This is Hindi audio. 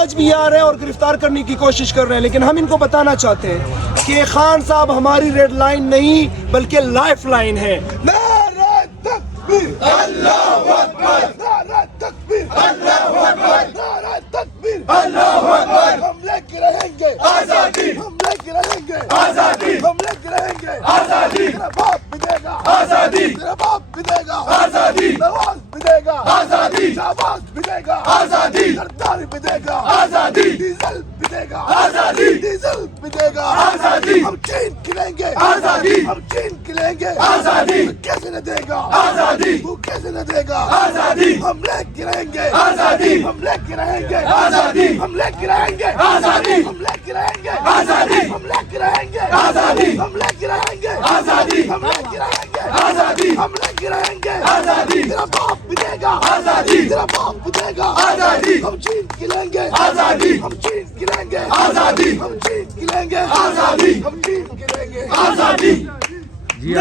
आज भी आ रहे हैं और गिरफ्तार करने की कोशिश कर रहे हैं, लेकिन हम इनको बताना चाहते हैं कि खान साहब हमारी रेड लाइन नहीं बल्कि लाइफ लाइन है। नारे तकबीर, अल्लाहू अकबर, नारे तकबीर, अल्लाहू अकबर, नारे तकबीर, अल्लाहू अकबर। हम लेके रहेंगे आजादी, हम लेके रहेंगे आजादी, हम लेके रहेंगे आजादी। तेरा बाप भी देगा आजादी, तेरा बाप भी देगा आजादी, नवाज भी देगा आजादी, शाहबाज भी देगा आजादी, सरदार भी देगा आजादी, डीजल भी देगा आजादी, डीजल भी देगा आजादी। हम चीन खिलेंगे आजादी, हम चीन खिलेंगे आजादी। कैसे न देगा आजादी, तू कैसे न देगा आजादी। हम लेके रहेंगे आजादी, हम लेके रहेंगे आजादी, हम लेके रहेंगे आजादी, हम लेके रहेंगे आजादी, हम लेके रहेंगे आजादी, हम लेके रहेंगे आजादी, हम लेके रहेंगे आजादी, हम लेके रहेंगे आजादी। तेरा बाप भी देगा आजादी, तेरा बाप भी देगा आजादी। हम चीन खिलेंगे आजादी, हम चीन खिलेंगे आजादी, हम चीन खिलेंगे आजादी, हम चीन खिलेंगे आजादी। जी